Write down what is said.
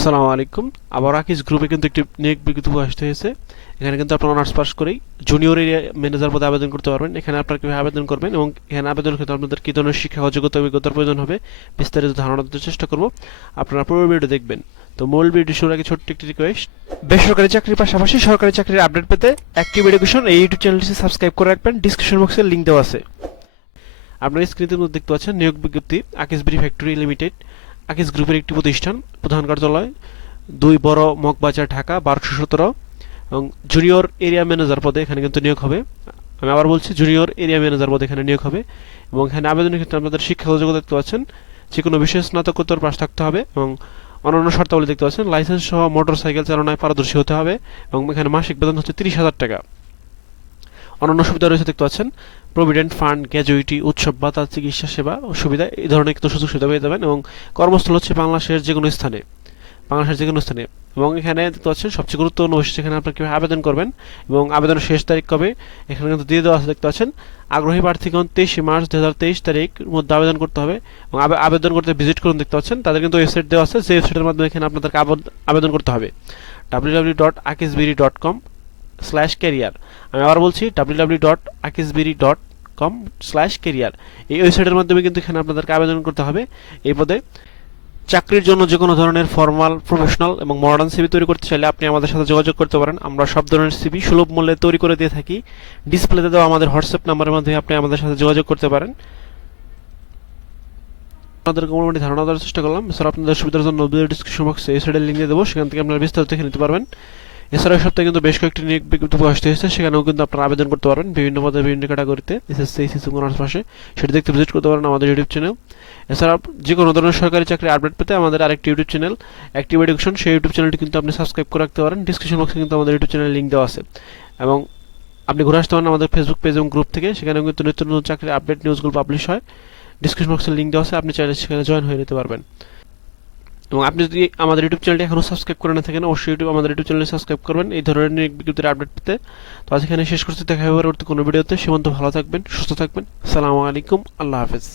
আসসালামু আলাইকুম। আবার আকিজ গ্রুপে কিন্তু একটি নিয়োগ বিজ্ঞপ্তি প্রকাশিত হয়েছে। এখানে কিন্তু আপনার অনার্স পাস করেই জুনিয়র এরিয়া ম্যানেজার পদে আবেদন করতে পারবেন। এখানে আপনারা কিভাবে আবেদন করবেন এবং এখানে আবেদনের ক্ষেত্রে আপনাদের কী ধরনের শিক্ষাগত যোগ্যতা অভিজ্ঞতার প্রয়োজন হবে বিস্তারিত ধারণা দিতে চেষ্টা করব। আপনারা পুরো ভিডিও দেখবেন। তো মূল ভিডিও শুরুর আগে ছোট্ট একটি রিকোয়েস্ট, বেসরকারি চাকরির পাশাপাশি সরকারি চাকরির আপডেট পেতে অ্যাক্টিভ এডুকেশন এই ইউটিউব চ্যানেলটি সাবস্ক্রাইব করে রাখবেন। ডিসক্রিপশন বক্সে লিঙ্ক দেওয়া আছে। আপনারা স্ক্রিনের মধ্যে দেখতে পাচ্ছেন নিয়োগ বিজ্ঞপ্তি আকিজ বিরি ফ্যাক্টরি লিমিটেড। আকিজ গ্রুপের একটি প্রতিষ্ঠান, প্রধান কার্যালয় 2 বড় মগবাজার, ঢাকা 1217। এবং জুনিয়র এরিয়া ম্যানেজার পদে এখানে কিন্তু নিয়োগ হবে। আমি আবার বলছি, জুনিয়র এরিয়া ম্যানেজার পদে এখানে নিয়োগ হবে। এবং এখানে আবেদনের ক্ষেত্রে আপনাদের শিক্ষাগত যোগ্যতা দেখতে পাচ্ছেন, যে কোনো বিষয়ে স্নাতকোত্তর পাস থাকতে হবে এবং অন্যান্য শর্তাবলী দেখতে পাচ্ছেন, লাইসেন্স সহ মোটর সাইকেল চালনায় পারদর্শী হতে হবে এবং এখানে মাসিক বেতন হচ্ছে 30,000 টাকা। অন্যান্য সুবিধা রয়েছে দেখতে পাচ্ছেন, প্রভিডেন্ট ফান্ড, গ্র্যাজুইটি, উৎসব ভাতা, চিকিৎসা সেবা ও সুবিধা, এই ধরনের কিন্তু সুযোগ সুবিধা পেয়ে যাবেন। এবং কর্মস্থল হচ্ছে বাংলাদেশের যে কোনো স্থানে, এবং এখানে দেখতে পাচ্ছেন সবচেয়ে গুরুত্বপূর্ণ বিষয়, সেখানে আপনারা কীভাবে আবেদন করবেন এবং আবেদনের শেষ তারিখ কবে এখানে কিন্তু দিয়ে দেওয়া আছে দেখতে পাচ্ছেন। আগ্রহী প্রার্থীগণ 23 মার্চ 2023 তারিখের মধ্যে আবেদন করতে হবে এবং আবেদন করতে ভিজিট করুন দেখতে পাচ্ছেন। তাদের কিন্তু ওয়েবসাইট দেওয়া আছে, সেই ওয়েবসাইটের মাধ্যমে এখানে আপনাদেরকে আবেদন করতে হবে www.akijbiri.com/career। আমি আবার বলছি www.akijbiri.com/career। এই ওয়েবসাইটের মাধ্যমে কিন্তু এখানে আপনাদেরকে আবেদন করতে হবে এই পদে। চাকরির জন্য যে কোনো ধরনের ফর্মাল, প্রফেশনাল এবং মডার্ন সিভি তৈরি করতে চাইলে আপনি আমাদের সাথে যোগাযোগ করতে পারেন। আমরা সব ধরনের সিভি সুলভ মূল্যে তৈরি করে দিয়ে থাকি। ডিসপ্লেতে দেওয়া আমাদের হোয়াটসঅ্যাপ নাম্বারের মাধ্যমে আপনি আমাদের সাথে যোগাযোগ করতে পারেন। আপনাদেরকে মোটামুটি ধারণা দেওয়ার চেষ্টা করলাম। এছাড়া আপনাদের সুবিধার জন্য ডিসক্রিপশন বক্সে এই সাইডের লিঙ্ক দিয়ে দেবো, সেখান থেকে আপনারা বিস্তারিত দেখে নিতে পারবেন। এছাড়া এই সপ্তাহে কিন্তু বেশ কয়েকটি নিয়োগ বিজ্ঞপ্তি প্রকাশিত হয়েছে, সেখানেও কিন্তু আপনারা আবেদন করতে পারবেন বিভিন্ন পদে, বিভিন্ন ক্যাটাগরিতে, এসএসসি, এসএসসি অনার্স পাশে। সেটা দেখতে ভিজিট করতে পারেন আমাদের ইউটিউব চ্যানেল। এছাড়া যে কোনো ধরনের সরকারি চাকরি আপডেট পেতে আমাদের আরেকটি ইউটিউব চ্যানেল অ্যাক্টিভ এডুকেশন, সেই ইউটিউব চ্যানেলটি কিন্তু আপনি সাবস্ক্রাইব করে রাখতে পারেন। ডিসক্রিপশন বক্সে কিন্তু আমাদের ইউটিউব চ্যানেলের লিঙ্ক দেওয়া আছে। এবং আপনি ঘুরে আসতে পারেন আমাদের ফেসবুক পেজ এবং গ্রুপ থেকে, সেখানেও কিন্তু নিত্য নতুন চাকরির আপডেট নিউজগুলো পাবলিশ হয়। ডিসক্রিপশন বক্সে লিঙ্ক দেওয়া আছে, আপনি চাইলে সেখানে জয়েন হয়ে নিতে পারবেন। এবং আপনি যদি আমাদের ইউটিউব চ্যানেলটি এখনও সাবস্ক্রাইব করে না থাকেন, অবশ্যই আমাদের ইউটিউব চ্যানেলে সাবস্ক্রাইব করবেন এই ধরনের নিয়োগ বিজ্ঞপ্তির আপডেট পেতে। তো আজ এখানে শেষ করতে, দেখা হবে পরবর্তী কোনো ভিডিওতে। সে পর্যন্ত ভালো থাকবেন, সুস্থ থাকবেন। আসসালামু আলাইকুম, আল্লাহ হাফেজ।